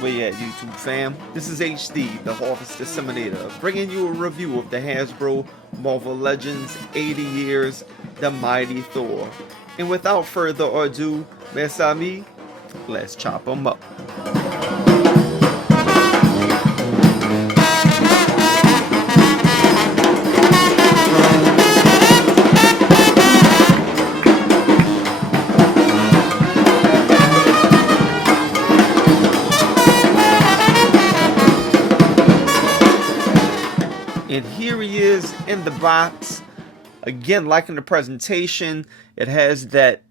Where you at, YouTube fam? This is HD, the Harvest Disseminator, bringing you a review of the Hasbro Marvel Legends 80 Years, The Mighty Thor. And without further ado, mes amis, let's chop them up. And here he is in the box. Again, like in the presentation, it has that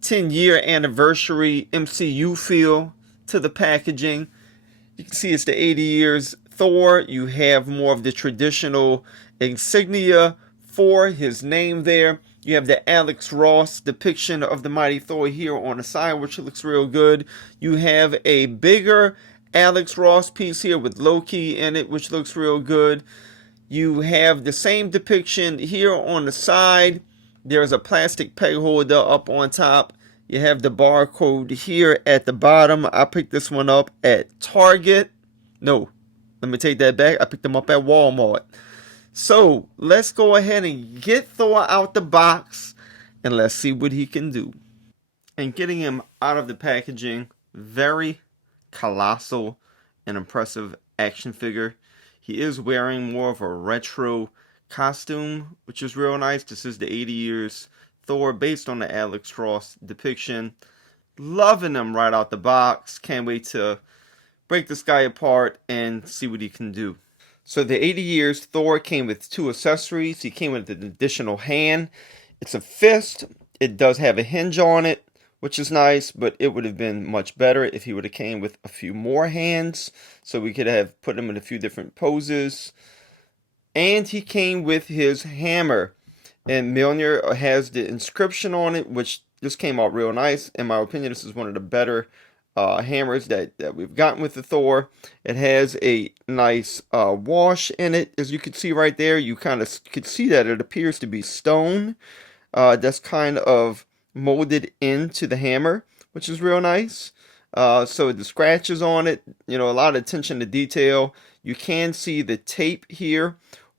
10-year anniversary MCU feel to the packaging. You can see it's the 80 years Thor. You have more of the traditional insignia for his name there. You have the Alex Ross depiction of the Mighty Thor here on the side, which looks real good. You have a bigger Alex Ross piece here with Loki in it, which looks real good. You have the same depiction here on the side. There's a plastic peg holder up on top. You have the barcode here at the bottom. I picked this one up at Target. No, let me take that back. I picked them up at Walmart. So let's go ahead and get Thor out the box and let's see what he can do. And getting him out of the packaging, very colossal and impressive action figure. He is wearing more of a retro costume, which is real nice. This is the 80 years Thor based on the Alex Ross depiction. Loving him right out the box. Can't wait to break this guy apart and see what he can do. So the 80 years Thor came with two accessories. He came with an additional hand. It's a fist. It does have a hinge on it, which is nice, but it would have been much better if he would have came with a few more hands, so we could have put him in a few different poses. And he came with his hammer, and Mjolnir has the inscription on it, which just came out real nice. In my opinion, this is one of the better hammers that we've gotten with the Thor. It has a nice wash in it, as you can see right there. You kind of could see that it appears to be stone. That's kind of molded into the hammer, which is real nice. So the scratches on it, a lot of attention to detail. You can see the tape here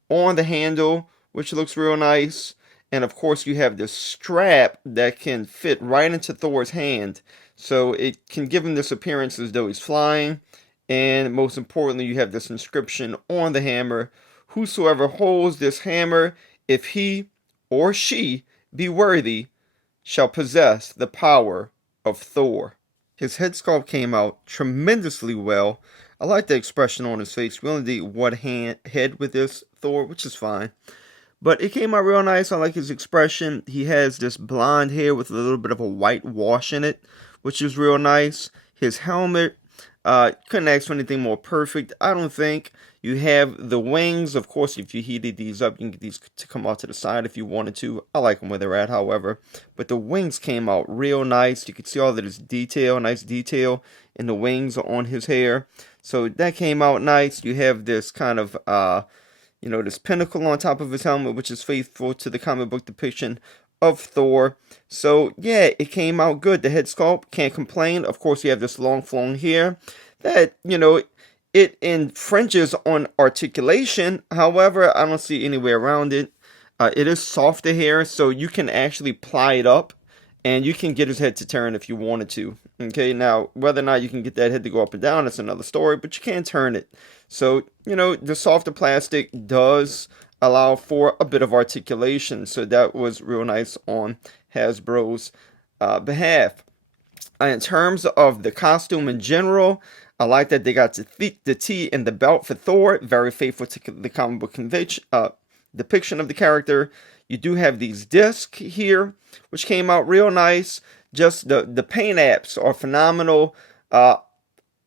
on the handle, which looks real nice. And of course you have this strap that can fit right into Thor's hand, so it can give him this appearance as though he's flying. And most importantly, you have this inscription on the hammer: whosoever holds this hammer, if he or she be worthy, shall possess the power of Thor. His head sculpt came out tremendously well. I like the expression on his face. We only did one head with this Thor, which is fine. But it came out real nice. I like his expression. He has this blonde hair with a little bit of a white wash in it, which is real nice. His helmet, couldn't ask for anything more perfect, I don't think. You have the wings. Of course, if you heated these up, you can get these to come out to the side if you wanted to. I like them where they're at, however. But the wings came out real nice. You can see all of this detail, nice detail in the wings on his hair. So that came out nice. You have this kind of, this pinnacle on top of his helmet, which is faithful to the comic book depiction of Thor. So yeah, it came out good. The head sculpt, can't complain. Of course, you have this long flowing hair that, it infringes on articulation. However, I don't see any way around it. It is softer hair, so you can actually ply it up and you can get his head to turn if you wanted to. Okay, now whether or not you can get that head to go up and down, that's another story, but you can turn it. So, the softer plastic does allow for a bit of articulation, so that was real nice on Hasbro's behalf. In terms of the costume in general, I like that they got the T and the belt for Thor, very faithful to the comic book depiction of the character. You do have these discs here, which came out real nice. Just the paint apps are phenomenal. I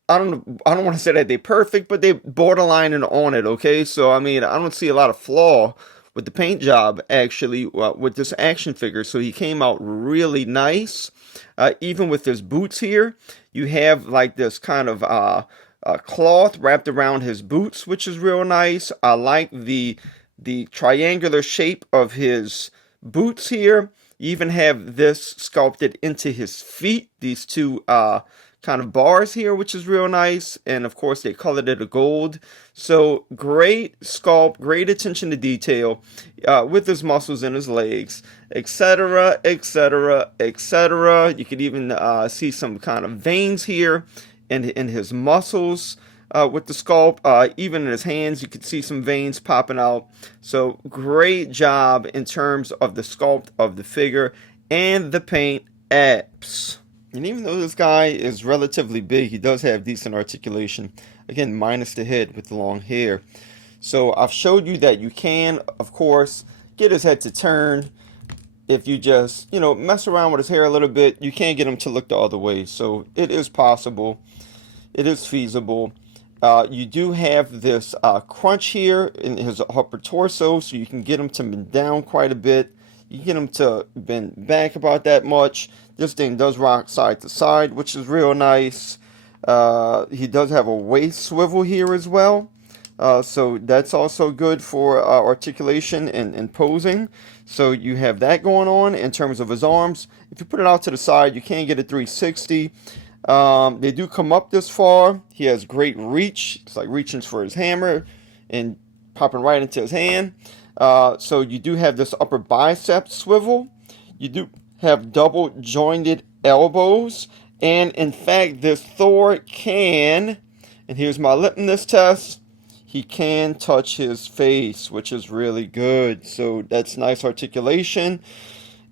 don't want to say that they're perfect, but they're borderline and on it, okay? So, I don't see a lot of flaw with the paint job, actually, with this action figure. So, he came out really nice. Even with his boots here, you have like this kind of cloth wrapped around his boots, which is real nice. I like the triangular shape of his boots here. You even have this sculpted into his feet, these two kind of bars here, which is real nice. And of course, they colored it a gold. So great sculpt, great attention to detail with his muscles and his legs, etc., etc., etc. You could even see some kind of veins here in his muscles. With the sculpt, even in his hands, you could see some veins popping out. So great job in terms of the sculpt of the figure and the paint apps. And even though this guy is relatively big, he does have decent articulation. Again, minus the head with the long hair. So I've showed you that you can, of course, get his head to turn. If you just, mess around with his hair a little bit, you can get him to look the other way. So it is possible. It is feasible. You do have this crunch here in his upper torso, so you can get him to bend down quite a bit. You can get him to bend back about that much. This thing does rock side to side, which is real nice. He does have a waist swivel here as well. So that's also good for articulation and posing. So you have that going on in terms of his arms. If you put it out to the side, you can get a 360. They do come up this far. He has great reach. It's like reaching for his hammer and popping right into his hand. So you do have this upper bicep swivel. You do have double jointed elbows. And in fact, this Thor can, and here's my litmus test, he can touch his face, which is really good. So that's nice articulation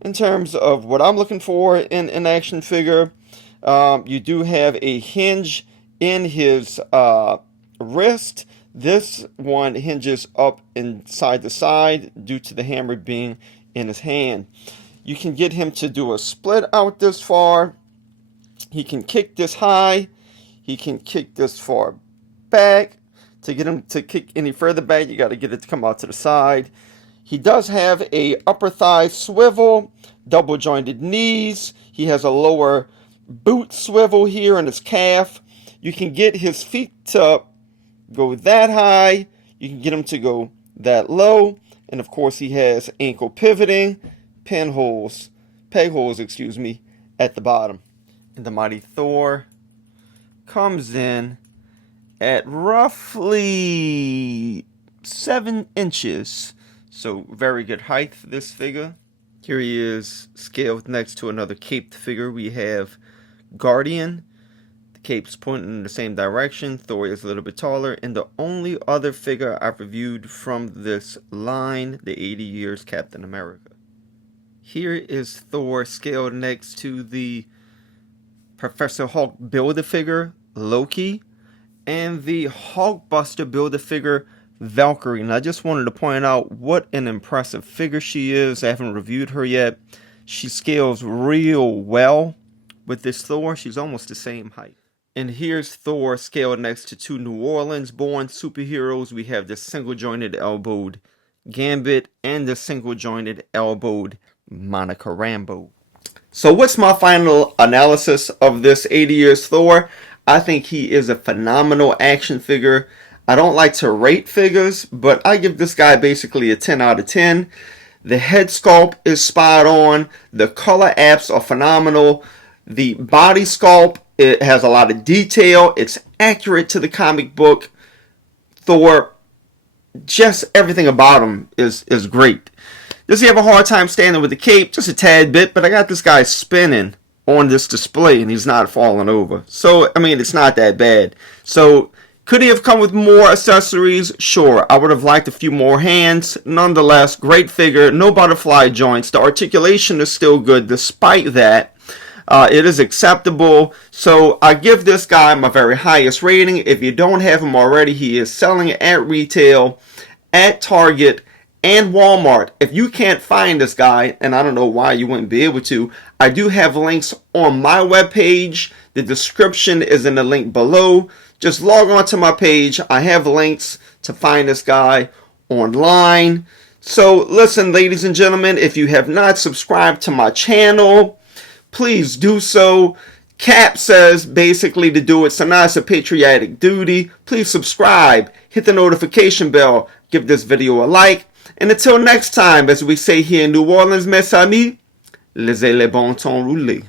in terms of what I'm looking for in an action figure. You do have a hinge in his wrist. This one hinges up and side to side due to the hammer being in his hand. You can get him to do a split out this far. He can kick this high. He can kick this far back. To get him to kick any further back, you got to get it to come out to the side. He does have a upper thigh swivel, double jointed knees. He has a lower boot swivel here in his calf. You can get his feet to go that high. You can get him to go that low. And of course, he has ankle pivoting, peg holes, at the bottom. And the mighty Thor comes in at roughly 7 inches. So very good height for this figure. Here he is scaled next to another caped figure. We have Guardian. The cape's pointing in the same direction. Thor is a little bit taller. And the only other figure I've reviewed from this line, the 80 Years Captain America. Here is Thor scaled next to the Professor Hulk Build-A-Figure, Loki, and the Hulkbuster Build-A-Figure, Valkyrie. And I just wanted to point out what an impressive figure she is. I haven't reviewed her yet. She scales real well with this Thor. She's almost the same height. And here's Thor scaled next to 2 New Orleans born superheroes. We have the single jointed elbowed Gambit and the single jointed elbowed Monica Rambeau. So what's my final analysis of this 80 Years Thor? I think he is a phenomenal action figure. I don't like to rate figures, but I give this guy basically a 10 out of 10. The head sculpt is spot on. The color apps are phenomenal. The body sculpt, it has a lot of detail. It's accurate to the comic book. Thor, just everything about him is great. Does he have a hard time standing with the cape? Just a tad bit, but I got this guy spinning on this display and he's not falling over. So, I mean, it's not that bad. So, could he have come with more accessories? Sure. I would have liked a few more hands. Nonetheless, great figure. No butterfly joints. The articulation is still good despite that. It is acceptable. So, I give this guy my very highest rating. If you don't have him already, he is selling at retail, at Target, and Walmart. If you can't find this guy, and I don't know why you wouldn't be able to, I do have links on my webpage. The description is in the link below. Just log on to my page. I have links to find this guy online. So listen, ladies and gentlemen, if you have not subscribed to my channel, please do so. Cap says basically to do it, so now it's a patriotic duty. Please subscribe, hit the notification bell, give this video a like. And until next time, as we say here in New Orleans, mes amis, laissez les bon temps rouler.